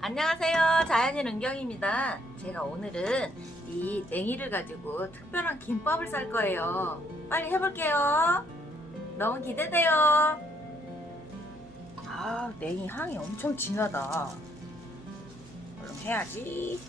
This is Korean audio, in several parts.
안녕하세요. 자연인 은경입니다. 제가 오늘은 이 냉이를 가지고 특별한 김밥을 쌀 거예요. 빨리 해볼게요. 너무 기대돼요. 아, 냉이 향이 엄청 진하다. 얼른 해야지.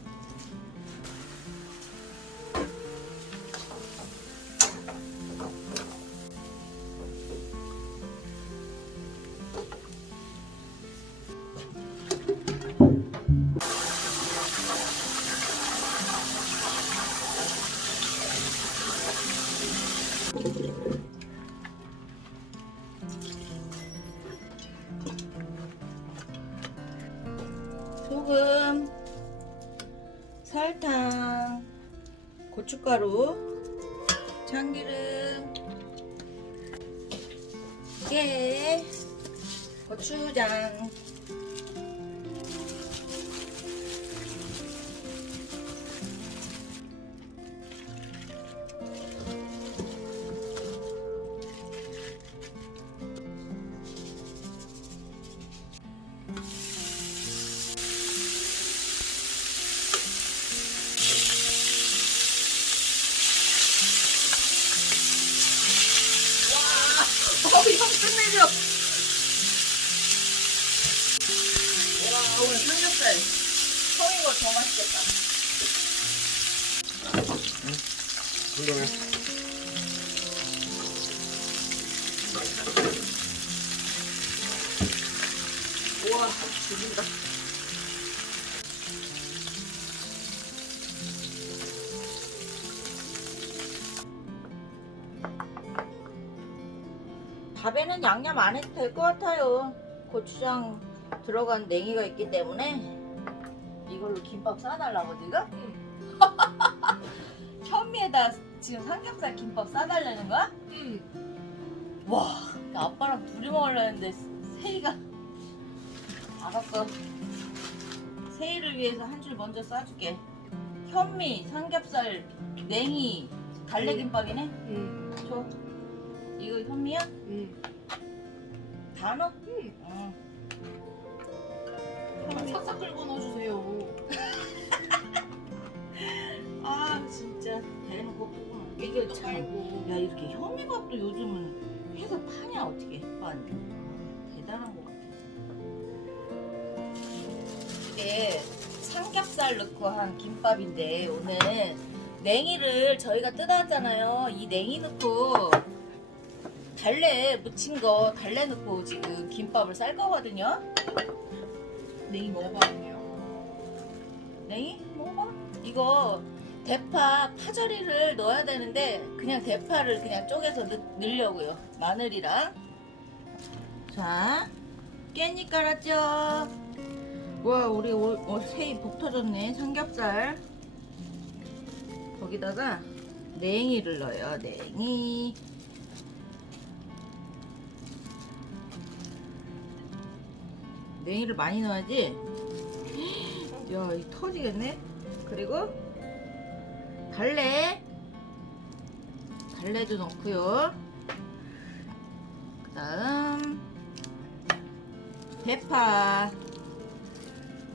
설탕, 고춧가루, 참기름, 깨, 고추장, 운동해. 우와, 죽인다. 밥에는 양념 안 해도 될 것 같아요. 고추장 들어간 냉이가 있기 때문에 이걸로 김밥 싸달라고 지금? 현미에다 지금 삼겹살 김밥 싸달라는 거야? 응. 와, 나 아빠랑 둘이 먹으려는데 세이가 알았어. 세이를 위해서 한 줄 먼저 싸줄게. 현미, 삼겹살, 냉이, 달래김밥이네. 응. 줘. 이거 현미야? 응. 다 넣어? 응. 응. 싹싹 긁어 넣어주세요. 아 진짜 대놓고 이게 참. 야 이렇게 현미밥도 요즘은 해서 파냐 어떻게? 반 대단한 것 같아. 이게 삼겹살 넣고 한 김밥인데 오늘 냉이를 저희가 뜯어왔잖아요. 이 냉이 넣고 달래 무친 거 달래 넣고 지금 김밥을 쌀 거거든요. 냉이 먹어봤네요. 냉이 먹어봐. 이거 대파 파절이를 넣어야 되는데 그냥 대파를 그냥 쪼개서 넣, 넣으려고요. 마늘이랑. 자, 깻잎 깔았죠? 와, 우리 올, 올 새이 복 터졌네. 삼겹살. 거기다가 냉이를 넣어요. 냉이. 냉이를 많이 넣어야지. 야, 이 터지겠네. 그리고 달래, 달래도 넣고요. 그 다음 대파.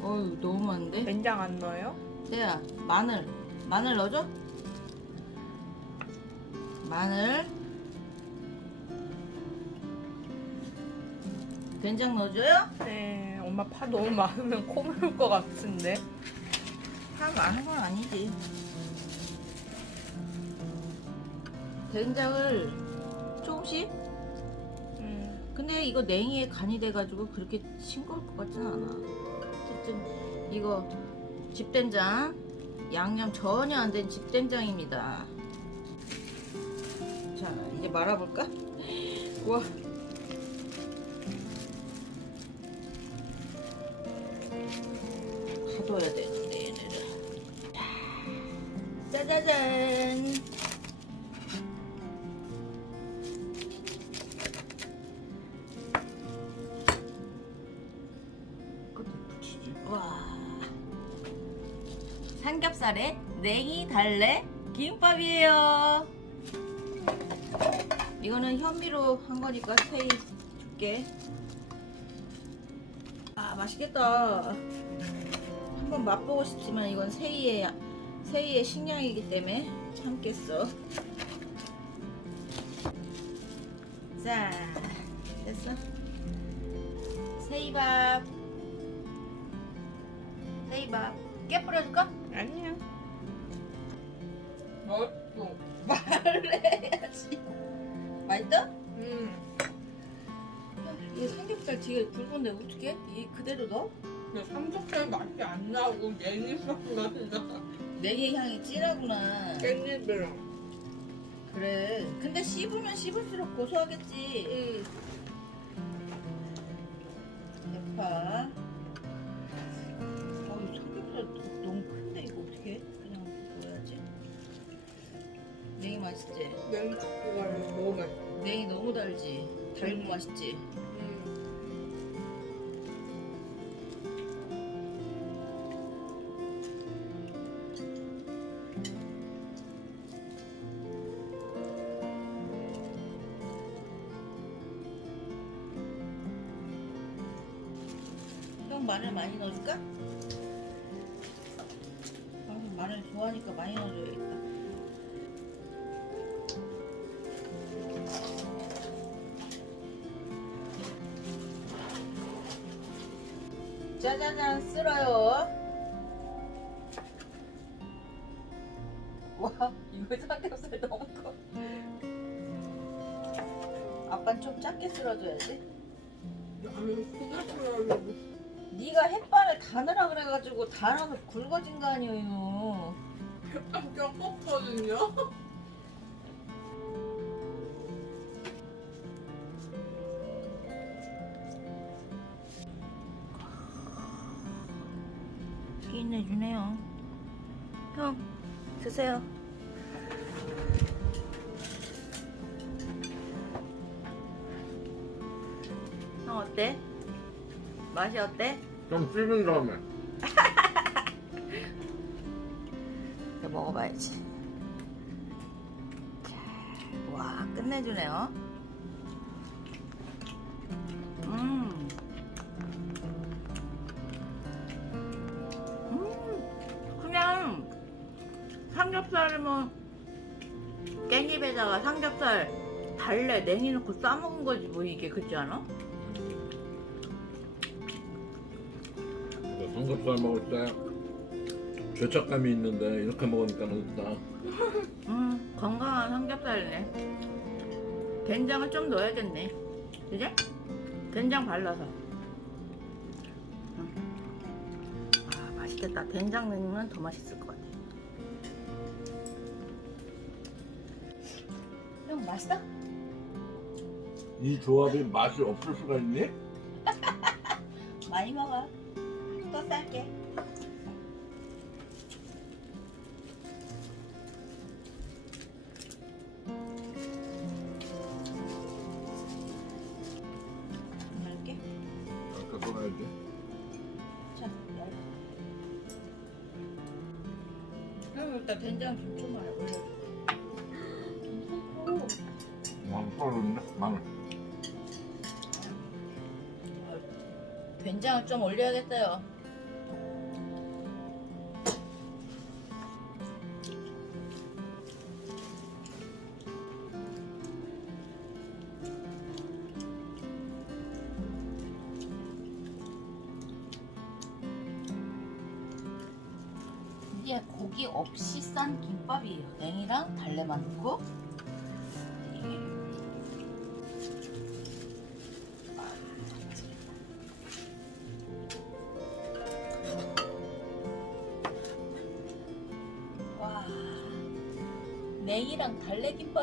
어유 너무 많은데. 된장 안 넣어요? 세야 마늘, 마늘 넣어줘. 마늘. 된장 넣어줘요? 네. 엄마 파 너무 많으면 코 물을 것 같은데. 파 많은 건 아니지. 된장을 조금씩. 음. 근데 이거 냉이에 간이 돼가지고 그렇게 싱거울 것 같지는 않아. 어쨌든 이거 집된장 양념 전혀 안 된 집된장입니다. 자 이제 말아볼까? 우와. 가둬야 되는데 얘네를. 자, 짜자잔. 삼겹살에 냉이 달래 김밥이에요. 이거는 현미로 한 거니까 세이 줄게. 아, 와 맛있겠다. 한번 맛보고 싶지만 이건 세이의 세이의 식량이기 때문에 참겠어. 자 됐어. 세이밥. 세이밥. 깨 뿌려줄까? 아니야. 맛있어. 말을 해야지. 맛있다? 음. 이 삼겹살 뒤에 굵은데 어떻게? 이 그대로 넣어? 근데 삼겹살 맛이 안 나고 냉이 맛이 나. 냉이 향이 진하구나. 깻잎이랑. 그래. 근데 씹으면 씹을수록 고소하겠지. 대파. 냉이 맛있지? 냉이 닭고가 너무 맛있어. 냉이 너무 달지? 달고 맛있지? 음. 형 마늘 많이 넣어줄까? 아, 마늘 좋아하니까 많이 넣어줘야겠다. 짜자잔 쓸어요. 와 이거 삼겹살 너무 커. 아빠는 좀 작게 쓸어줘야지. 크게 썰어주고. 네가 햇반을 다 넣으라 그래가지고 다 넣어서 굵어진 거 아니에요. 깜짝 꺾거든요. 기인해 주네요. 형 드세요. 형 어때? 맛이 어때? 좀 씹은 다음에 이거 먹어봐야지. 자, 와 끝내주네요. 삼겹살을 뭐 깻잎에다가 삼겹살 달래 냉이 넣고 싸먹은 거지 뭐 이게 그렇지 않아? 너 삼겹살 먹을 때 죄책감이 있는데 이렇게 먹으니까 맛있다 음 건강한 삼겹살이네 된장을 좀 넣어야겠네 그지? 된장 발라서 음. 아 맛있겠다 된장 넣으면 더 맛있을 것 같아 맛있어? 이 조합이 맛이 없을 수가 있니? 많이 먹어. 또 쌀게. 얇게. 아까 써야지. 자, 얇게 그럼 일단 된장 좀 썰었네 마늘 된장을 좀 올려야겠어요. 이게 고기 없이 싼 김밥이에요. 냉이랑 달래만 넣고.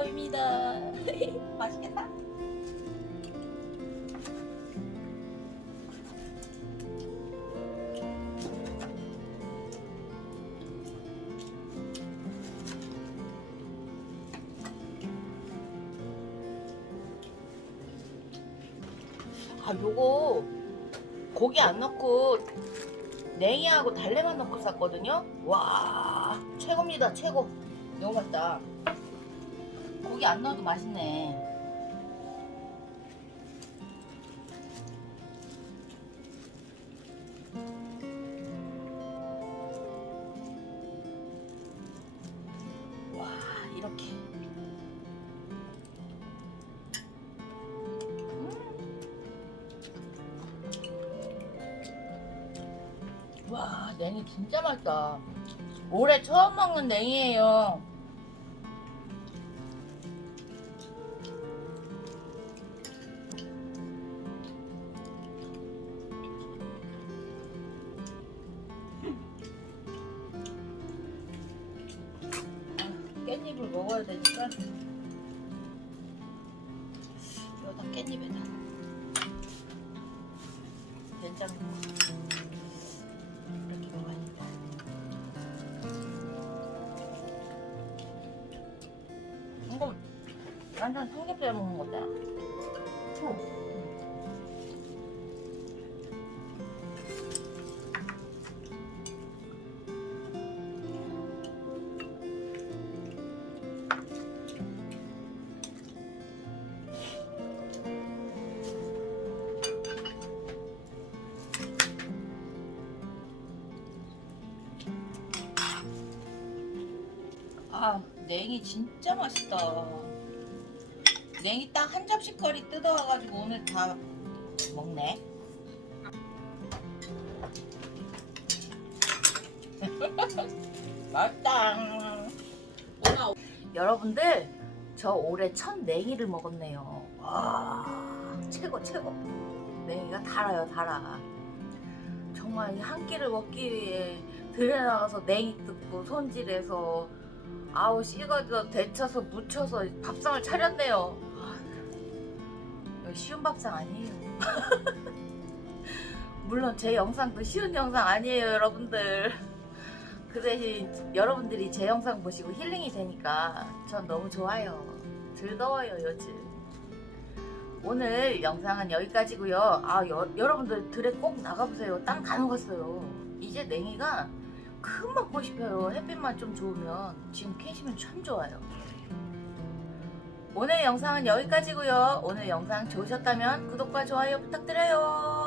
달래김밥입니다 맛있겠다 아 요거 고기 안 넣고 냉이하고 달래만 넣고 쌌거든요. 와 최고입니다 최고. 너무 맛있다. 고기 안 넣어도 맛있네. 와, 이렇게. 음. 와, 냉이 진짜 맛있다. 올해 처음 먹는 냉이에요. 깻잎을 먹어야 되니까. 여기다 깻잎에다. 된장 이렇게 먹어야겠다. 이거 완전 삼겹살 먹는 거다 아 냉이 진짜 맛있다. 냉이 딱 한 접시 거리 뜯어와가지고 오늘 다 먹네. 맛있다. 여러분들 저 올해 첫 냉이를 먹었네요. 와 최고 최고. 냉이가 달아요 달아. 정말 이 한 끼를 먹기 위해 들에 나가서 냉이 뜯고 손질해서 아우 씨가지고 데쳐서 무쳐서 밥상을 차렸네요. 아휴, 쉬운 밥상 아니에요. 물론 제 영상도 쉬운 영상 아니에요 여러분들. 그 대신 여러분들이 제 영상 보시고 힐링이 되니까 전 너무 좋아요. 즐거워요 요즘. 오늘 영상은 여기까지고요. 아 여, 여러분들 들에 꼭 나가보세요. 땅다 녹았어요. 이제 냉이가 금방 먹고 싶어요. 햇빛만 좀 좋으면 지금 캐시면 참 좋아요. 오늘 영상은 여기까지고요. 오늘 영상 좋으셨다면 구독과 좋아요 부탁드려요